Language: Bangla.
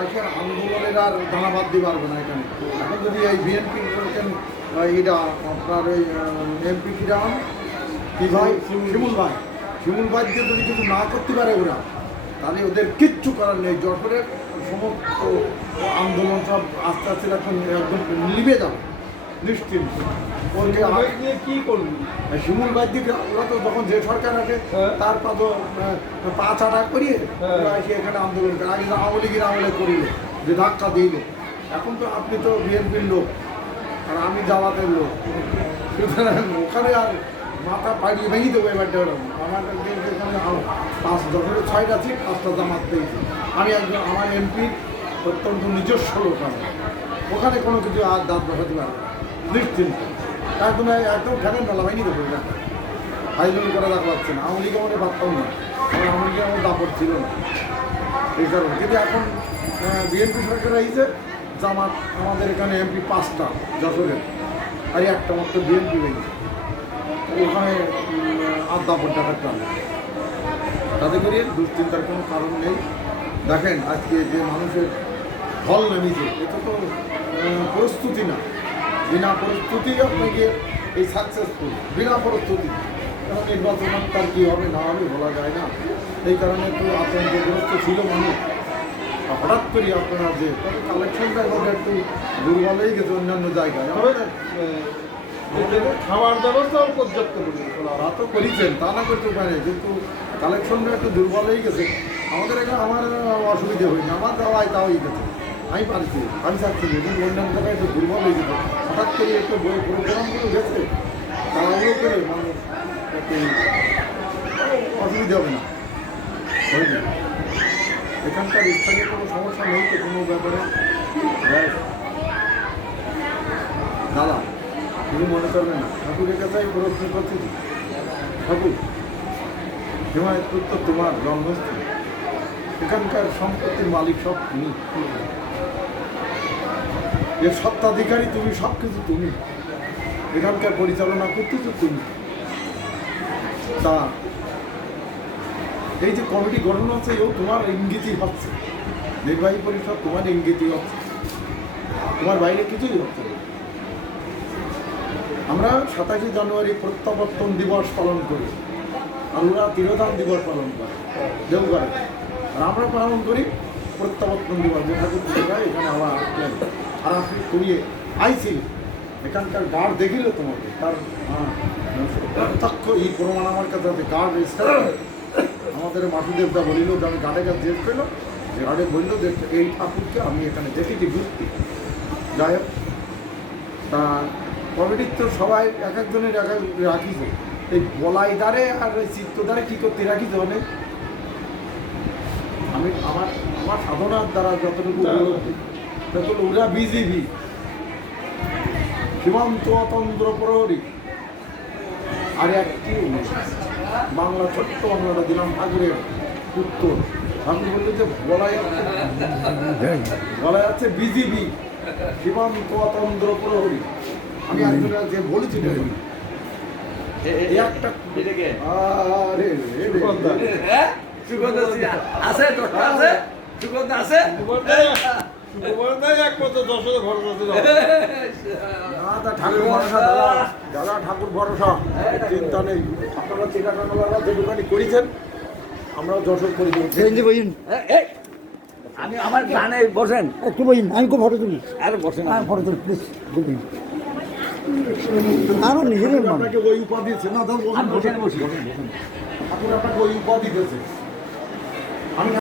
আজকের আন্দোলনের আর দানা বাঁধতে পারবে না এখানে। এখন যদি এই বিএনপি করেছেন এটা আপনার ওই এমপি কি নাম কি ভাই শিমুল ভাই দিয়ে যদি কিছু না করতে পারে ওরা, তাহলে ওদের কিচ্ছু করার নেই। যশোরের সমস্ত আন্দোলন সব আস্তে আস্তে এখন একদম নিভে যাবে নিশ্চিন্ত। ওকে নিয়ে কি করবি? শিমুল দিকে ওরা তো তখন যে সরকার আছে তার কত পা চাটা করিয়ে ওরা এসে এখানে আন্দোলন করে। আগে আওয়ামী লীগের আমলে করিল যে ধাক্কা দিল। এখন তো আপনি তো বিএনপির লোক আর আমি জামাতের লোক, সুতরাং ওখানে আর মাথা পাড়িয়ে ভেঙে দেবো এবার ডেরম। আমার এখানে 6টা সিট 5টা জামাত পেয়েছি। আমি একজন আমার এমপির অত্যন্ত নিজস্ব লোক আমি, ওখানে কোনো কিছু আর দাঁত বসাতে পারবে না নিশ্চিন্ত। একদম ঘাটের মেলা ভেঙে দেবো এটা ফাইজলি করা দেখা পাচ্ছে না। আওয়ামী লীগে আমাদের পারতাম না, কারণ আওয়ামী লীগের আমার দাপট ছিল না এই কারণে। কিন্তু এখন বিএনপি সরকার আইছে, জামাত আমাদের এখানে এমপি 5টা যশোরের, আর একটা মাত্র বিএনপি হয়েছে। ওখানে আর দাপট দেখাতে হবে, তাতে করে দুশ্চিন্তার কোনো কারণ নেই। দেখেন আজকে যে মানুষের ফল নেমেছে, এটা তো প্রস্তুতি না। বিনা প্রস্তুতি আপনাকে এই সাকসেসফুল, বিনা প্রস্তুতি এখন নির্বাচন তার কী হবে না হবে বলা যায় না। এই কারণে একটু আতঙ্কগ্রস্ত ছিল মানুষ। হঠাৎ করি আপনারা যে তবে কালেকশনটা এবার একটু দুর্বল হয়ে গেছে অন্যান্য জায়গায়। খাবার ব্যবস্থাও পর্যাপ্ত করি তারা তো করেছেন, তা না করতে পারে, কিন্তু কালেকশনটা একটু দুর্বল হয়ে গেছে। আমাদের এখানে আমার অসুবিধে হয়নি, আমার দেওয়ায় তা হয়ে গেছে, আমি পারছি, আমি চাচ্ছি, কিন্তু অন্যান্য জায়গায় একটু দুর্বল হয়ে গেছে। হঠাৎ করে একটু প্রোগ্রামগুলো গেছে, তাড়াহুড়ো করে মানুষ একটু অসুবিধা হবে না হয়নি। এখানকার স্থানীয় কোনো সমস্যা নেই তো কোনো ব্যাপারে। দাদা তুমি মনে করবেন না, ঠাকুরের কাছে প্রশ্ন করছি, ঠাকুর হিমায়তপুর তো তোমার জন্মস্থান, এখানকার সম্পত্তির মালিক সব তুমি, এর সত্ত্বাধিকারী তুমি, সব কিছু তুমি, এখানকার পরিচালনা করতেছো তুমি। তা এই যে কমিটি গঠন হচ্ছে, এও তোমার ইঙ্গিতই হচ্ছে, নির্বাহী পরিষদ তোমার ইঙ্গিতই হচ্ছে, তোমার বাইরে কিছুই হচ্ছে না। আমরা 27শে জানুয়ারি প্রত্যাবর্তন দিবস পালন করি, আর ওরা তিরোধান দিবস পালন করে দেওঘরে, আর আমরা পালন করি প্রত্যাবর্তন দিবস। যে ঠাকুর পুজোটা এখানে আবার আসলেন, আর আপনি করিয়ে আইসি এখানকার গার্ড দেখিল তোমাকে, তার প্রত্যক্ষ এই প্রমাণ আমার কাছে আছে। গার্ড আমাদের মাসুদেবদা বলিল যে আমি গার্ডের কাছে জিজ্ঞেস করলাম, যে গার্ডে বললো যে এই ঠাকুরকে আমি এখানে দেখেছি ঘুরতে। যাই হোক, তা কমিটির তো সবাই এক একজনের এক এক রাখিছে, এই বলাই দ্বারে আর ওই চিত্তদ্বারে কী করতে রাখিছে অনেক। আমি আমার আমার সাধনার দ্বারা যতটুকু ততটুকু ওরা বিজিবি সীমান্ত অতন্ত্র প্রহরী, আর একটি বাংলা ছোট্ট বাংলাটা দিলাম ঠাকুরের উত্তর। ঠাকুর বললো যে বলা যাচ্ছে বিজিবি সীমান্ত অতন্ত্র প্রহরী। আমি একজনের যে বলেছি একটা দাদা ঠাকুর ভরসা, চিন্তা নেই। আপনারা চিটাগাংলারা যে দোকানি করেছেন, আমরাও যশোর করে দেবো। আমি আমার গানে বসেন, একটু বইন, আমি খুব ফটো তুলি, আরে বসেন, ফটো তুলি প্লিজ, বলবেন আরও নিজের আপনাকে ওই উপাধি দিয়েছে না, বসেন বসি ঠাকুর আপনাকে ওই উপাধি দিয়েছে। আমি